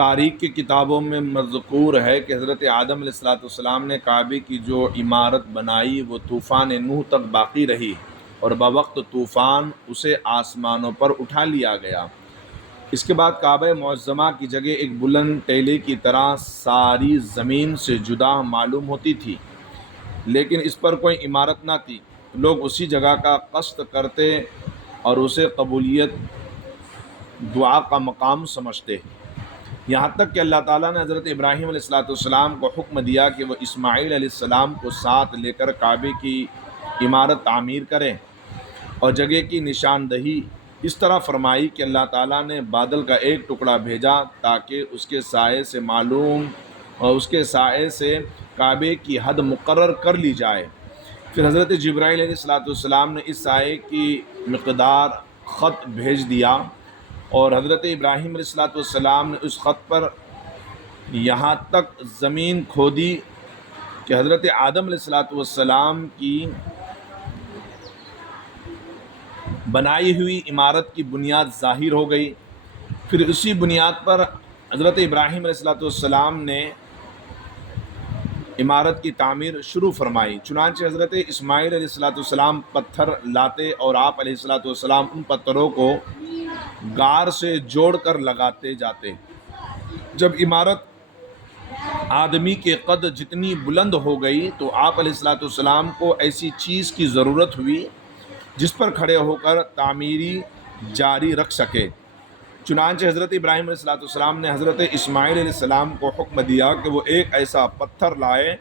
تاریخ کی کتابوں میں مذکور ہے کہ حضرت آدم علیہ السلام نے کعبے کی جو عمارت بنائی وہ طوفان نوح تک باقی رہی اور بوقت طوفان اسے آسمانوں پر اٹھا لیا گیا۔ اس کے بعد کعبہ معظمہ کی جگہ ایک بلند ٹیلے کی طرح ساری زمین سے جدا معلوم ہوتی تھی، لیکن اس پر کوئی عمارت نہ تھی۔ لوگ اسی جگہ کا قصد کرتے اور اسے قبولیت دعا کا مقام سمجھتے، یہاں تک کہ اللہ تعالیٰ نے حضرت ابراہیم علیہ السلام کو حکم دیا کہ وہ اسماعیل علیہ السلام کو ساتھ لے کر کعبے کی عمارت تعمیر کریں، اور جگہ کی نشاندہی اس طرح فرمائی کہ اللہ تعالیٰ نے بادل کا ایک ٹکڑا بھیجا تاکہ اس کے سائے سے کعبے کی حد مقرر کر لی جائے۔ پھر حضرت جبرائیل علیہ السلام نے اس سائے کی مقدار خط بھیج دیا، اور حضرت ابراہیم علیہ السلام نے اس خط پر یہاں تک زمین کھودی کہ حضرت آدم علیہ السلام کی بنائی ہوئی عمارت کی بنیاد ظاہر ہو گئی۔ پھر اسی بنیاد پر حضرت ابراہیم علیہ السلام نے عمارت کی تعمیر شروع فرمائی۔ چنانچہ حضرت اسماعیل علیہ السلام پتھر لاتے اور آپ علیہ السلام ان پتھروں کو گار سے جوڑ کر لگاتے جاتے۔ جب عمارت آدمی کے قد جتنی بلند ہو گئی تو آپ علیہ السلام کو ایسی چیز کی ضرورت ہوئی جس پر کھڑے ہو کر تعمیری جاری رکھ سکے۔ چنانچہ حضرت ابراہیم علیہ السلام نے حضرت اسماعیل علیہ السلام کو حکم دیا کہ وہ ایک ایسا پتھر لائے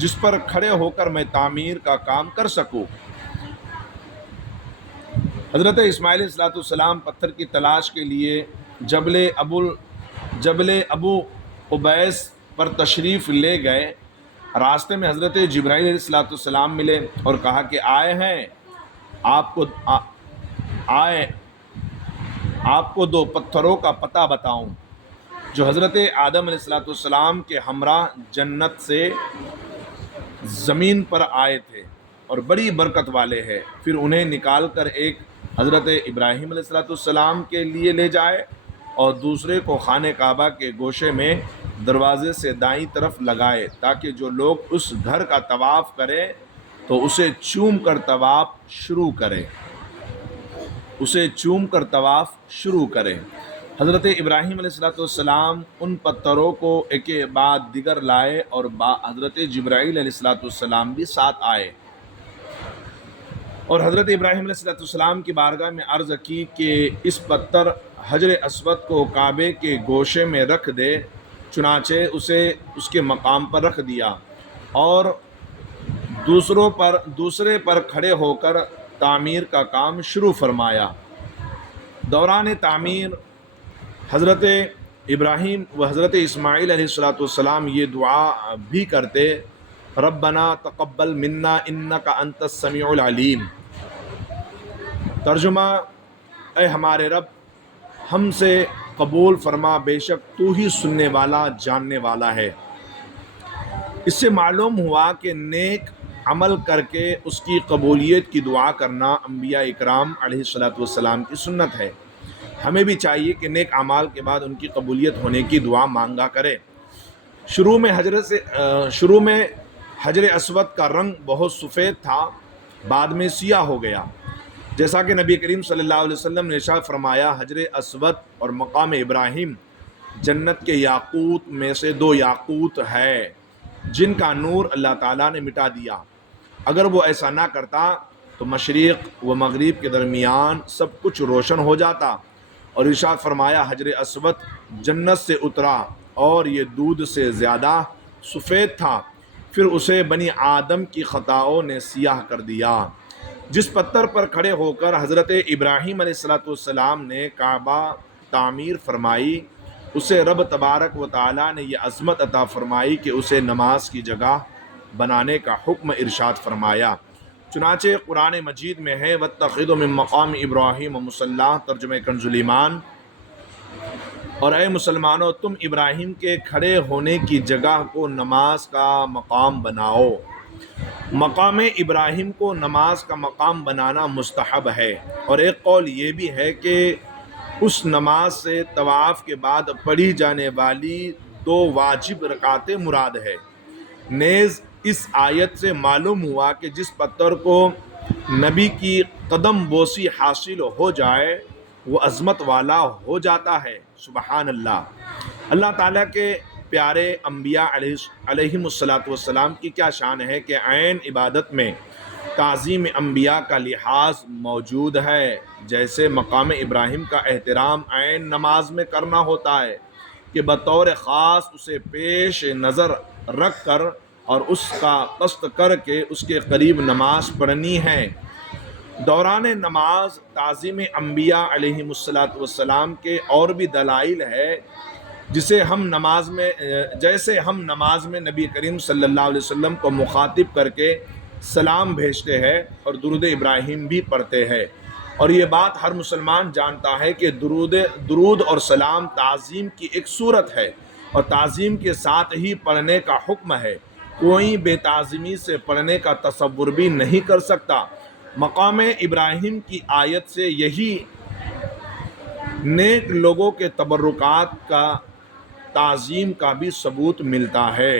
جس پر کھڑے ہو کر میں تعمیر کا کام کر سکوں۔ حضرت اسماعیل علیہ السلام پتھر کی تلاش کے لیے جبل ابو قبیس پر تشریف لے گئے۔ راستے میں حضرت جبرائیل علیہ السلام ملے اور کہا کہ آپ کو دو پتھروں کا پتہ بتاؤں جو حضرت آدم علیہ السلام کے ہمراہ جنت سے زمین پر آئے تھے اور بڑی برکت والے ہیں۔ پھر انہیں نکال کر ایک حضرت ابراہیم علیہ السلام کے لیے لے جائے اور دوسرے کو خانہ کعبہ کے گوشے میں دروازے سے دائیں طرف لگائے، تاکہ جو لوگ اس گھر کا طواف کرے تو اسے چوم کر طواف شروع کرے۔ حضرت ابراہیم علیہ السلام ان پتھروں کو ایک کے بعد دیگر لائے اور حضرت جبرائیل علیہ السلام بھی ساتھ آئے اور حضرت ابراہیم علیہ السلام کی بارگاہ میں عرض کی کہ اس پتھر حجر اسود کو کعبے کے گوشے میں رکھ دے۔ چنانچہ اسے اس کے مقام پر رکھ دیا اور دوسرے پر کھڑے ہو کر تعمیر کا کام شروع فرمایا۔ دوران تعمیر حضرت ابراہیم و حضرت اسماعیل علیہ السلام یہ دعا بھی کرتے: ربنا تقبل منا انک انت السمیع العلیم۔ ترجمہ: اے ہمارے رب، ہم سے قبول فرما، بے شک تو ہی سننے والا جاننے والا ہے۔ اس سے معلوم ہوا کہ نیک عمل کر کے اس کی قبولیت کی دعا کرنا انبیاء اکرام علیہ السلام کی سنت ہے۔ ہمیں بھی چاہیے کہ نیک اعمال کے بعد ان کی قبولیت ہونے کی دعا مانگا کرے۔ شروع میں حجر اسود کا رنگ بہت سفید تھا، بعد میں سیاہ ہو گیا، جیسا کہ نبی کریم صلی اللہ علیہ وسلم نے ارشاد فرمایا: حجر اسود اور مقام ابراہیم جنت کے یاقوت میں سے دو یاقوت ہے جن کا نور اللہ تعالیٰ نے مٹا دیا۔ اگر وہ ایسا نہ کرتا تو مشرق و مغرب کے درمیان سب کچھ روشن ہو جاتا۔ اور ارشاد فرمایا: حجر اسود جنت سے اترا اور یہ دودھ سے زیادہ سفید تھا، پھر اسے بنی آدم کی خطاؤں نے سیاہ کر دیا۔ جس پتھر پر کھڑے ہو کر حضرت ابراہیم علیہ السلام نے کعبہ تعمیر فرمائی، اسے رب تبارک و تعالیٰ نے یہ عظمت عطا فرمائی کہ اسے نماز کی جگہ بنانے کا حکم ارشاد فرمایا۔ چنانچہ قرآن مجید میں ہے: وَاتَّخِذُوا مِن مَّقَامِ إِبْرَاهِيمَ مُصَلًّى، ترجمہ کنز ایمان۔ اور اے مسلمانوں، تم ابراہیم کے کھڑے ہونے کی جگہ کو نماز کا مقام بناؤ۔ مقام ابراہیم کو نماز کا مقام بنانا مستحب ہے، اور ایک قول یہ بھی ہے کہ اس نماز سے طواف کے بعد پڑھی جانے والی 2 واجب رکعتیں مراد ہے۔ نیز اس آیت سے معلوم ہوا کہ جس پتھر کو نبی کی قدم بوسی حاصل ہو جائے وہ عظمت والا ہو جاتا ہے۔ سبحان اللہ۔ اللہ تعالیٰ کے پیارے انبیاء علیہم السلام کی کیا شان ہے کہ عین عبادت میں تعظیم انبیاء کا لحاظ موجود ہے، جیسے مقام ابراہیم کا احترام عین نماز میں کرنا ہوتا ہے کہ بطور خاص اسے پیش نظر رکھ کر اور اس کا قصد کر کے اس کے قریب نماز پڑھنی ہے۔ دوران نماز تعظیم انبیاء علیہم السلام کے اور بھی دلائل ہے، جیسے ہم نماز میں نبی کریم صلی اللہ علیہ وسلم کو مخاطب کر کے سلام بھیجتے ہیں اور درود ابراہیم بھی پڑھتے ہیں، اور یہ بات ہر مسلمان جانتا ہے کہ درود اور سلام تعظیم کی ایک صورت ہے اور تعظیم کے ساتھ ہی پڑھنے کا حکم ہے۔ کوئی بے تعظیمی سے پڑھنے کا تصور بھی نہیں کر سکتا۔ مقام ابراہیم کی آیت سے یہی نیک لوگوں کے تبرکات کا تعظیم کا بھی ثبوت ملتا ہے۔